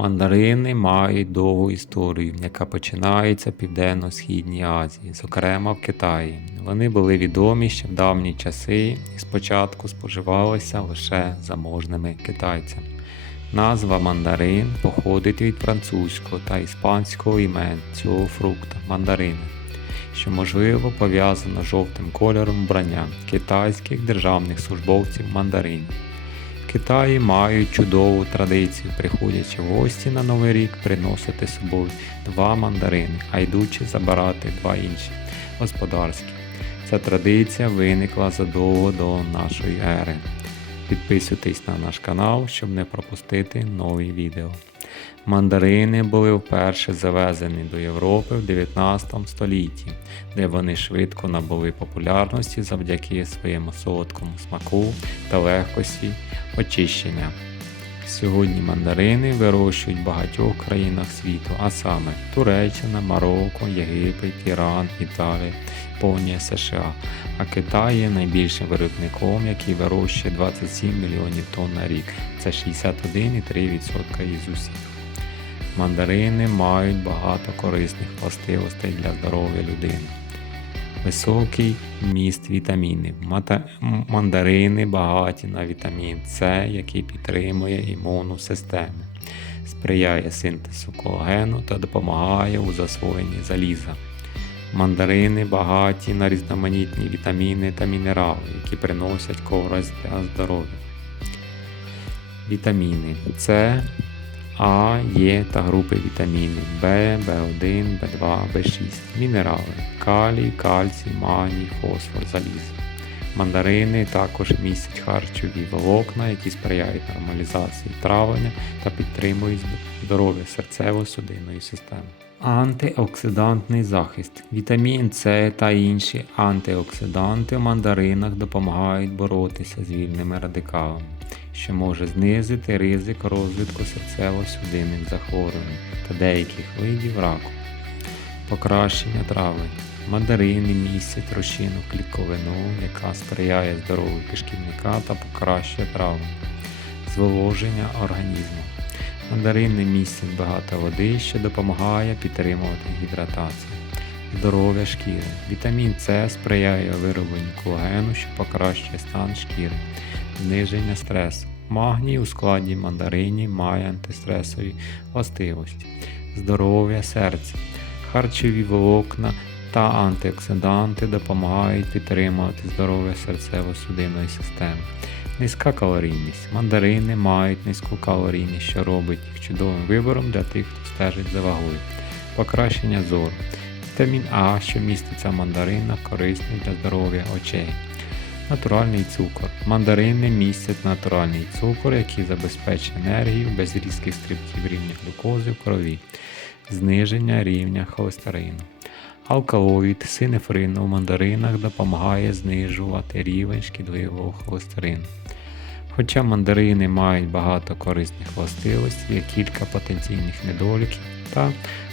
Мандарини мають довгу історію, яка починається в Південно-Східній Азії, зокрема в Китаї. Вони були відомі ще в давні часи і спочатку споживалися лише заможними китайцями. Назва мандарин походить від французького та іспанського імен цього фрукта мандарини, що можливо пов'язано з жовтим кольором вбрання китайських державних службовців мандаринів. Китаї мають чудову традицію, приходячи в гості на Новий рік, приносити з собою два мандарини, а йдучи забирати два інші господарські. Ця традиція виникла задовго до нашої ери. Підписуйтесь на наш канал, щоб не пропустити нові відео. Мандарини були вперше завезені до Європи в 19 столітті, де вони швидко набули популярності завдяки своєму солодкому смаку та легкості очищення. Сьогодні мандарини вирощують в багатьох країнах світу, а саме Туреччина, Марокко, Єгипет, Іран, Італія, Японія, США. А Китай є найбільшим виробником, який вирощує 27 мільйонів тонн на рік. Це 61,3% із усіх. Мандарини мають багато корисних властивостей для здоров'я людини. Високий вміст вітамінів. Мандарини багаті на вітамін С, який підтримує імунну систему, сприяє синтезу колагену та допомагає у засвоєнні заліза. Мандарини багаті на різноманітні вітаміни та мінерали, які приносять користь для здоров'я. Вітаміни С, А, Є та групи вітамінів В, В1, В2, В6, мінерали, калій, кальцій, маній, фосфор, залізо. Мандарини також містять харчові волокна, які сприяють нормалізації травлення та підтримують здоров'я серцево-судинної системи. Антиоксидантний захист. Вітамін С та інші антиоксиданти в мандаринах допомагають боротися з вільними радикалами, що може знизити ризик розвитку серцево-судинних захворювань та деяких видів раку. Покращення травлення. Мандарини містять розчинну клітковину, яка сприяє здоров'ю кишківника та покращує травлення. Зволоження організму. Мандарини містять багато води, що допомагає підтримувати гідратацію. Здоров'я шкіри. Вітамін С сприяє виробленню колагену, що покращує стан шкіри, зниження стресу. Магній у складі мандарині має антистресові властивості. Здоров'я серця. Харчові волокна та антиоксиданти допомагають підтримувати здоров'я серцево-судинної системи. Низька калорійність. Мандарини мають низьку калорійність, що робить їх чудовим вибором для тих, хто стежить за вагою. Покращення зору. Вітамін А, що міститься в мандаринах, корисний для здоров'я очей. Натуральний цукор. Мандарини містять натуральний цукор, який забезпечує енергію без різких стрибків рівня глюкози в крові, зниження рівня холестерину. Алкалоїд синефрин у мандаринах допомагає знижувати рівень шкідливого холестерину. Хоча мандарини мають багато корисних властивостей, є кілька потенційних недоліків та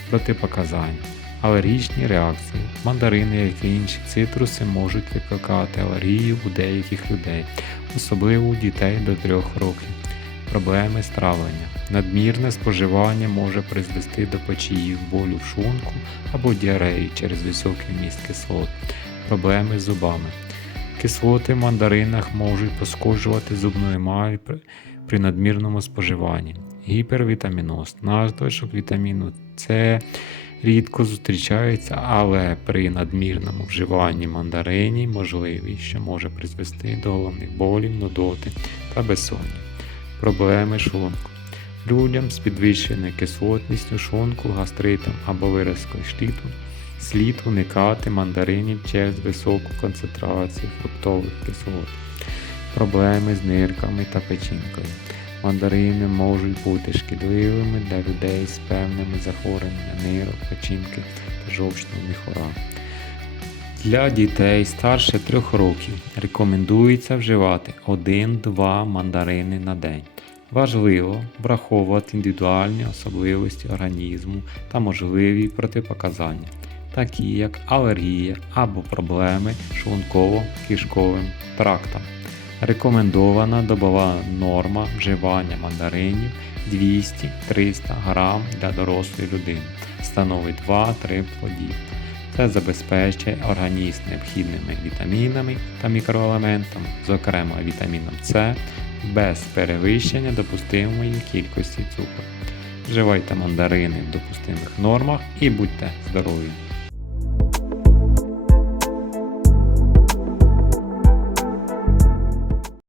протипоказань. Алергічні реакції. Мандарини, як і інші цитруси, можуть викликати алергію у деяких людей, особливо у дітей до 3 років. Проблеми з травленням. Надмірне споживання може призвести до печії, болю в шлунку або діареї через високий вміст кислот. Проблеми з зубами. Кислоти в мандаринах можуть пошкоджувати зубну емаль при, надмірному споживанні. Гіпервітаміноз. Надлишок вітаміну С рідко зустрічається, але при надмірному вживанні мандарині можливий, що може призвести до головних болів, нудоти та безсоння. Проблеми шлунку. Людям з підвищеною кислотністю шлунку, гастритом або виразкою шліту слід уникати мандаринів через високу концентрацію фруктових кислот. Проблеми з нирками та печінкою. Мандарини можуть бути шкідливими для людей з певними захворюваннями нирок, печінки та жовчного міхура. Для дітей старше 3 років рекомендується вживати 1-2 мандарини на день. Важливо враховувати індивідуальні особливості організму та можливі протипоказання, такі як алергія або проблеми шлунково-кишковим трактом. Рекомендована добова норма вживання мандаринів 200-300 грам для дорослої людини. Становить 2-3 плоді. Це забезпечує організм необхідними вітамінами та мікроелементами, зокрема вітаміном С, без перевищення допустимої кількості цукру. Вживайте мандарини в допустимих нормах і будьте здорові!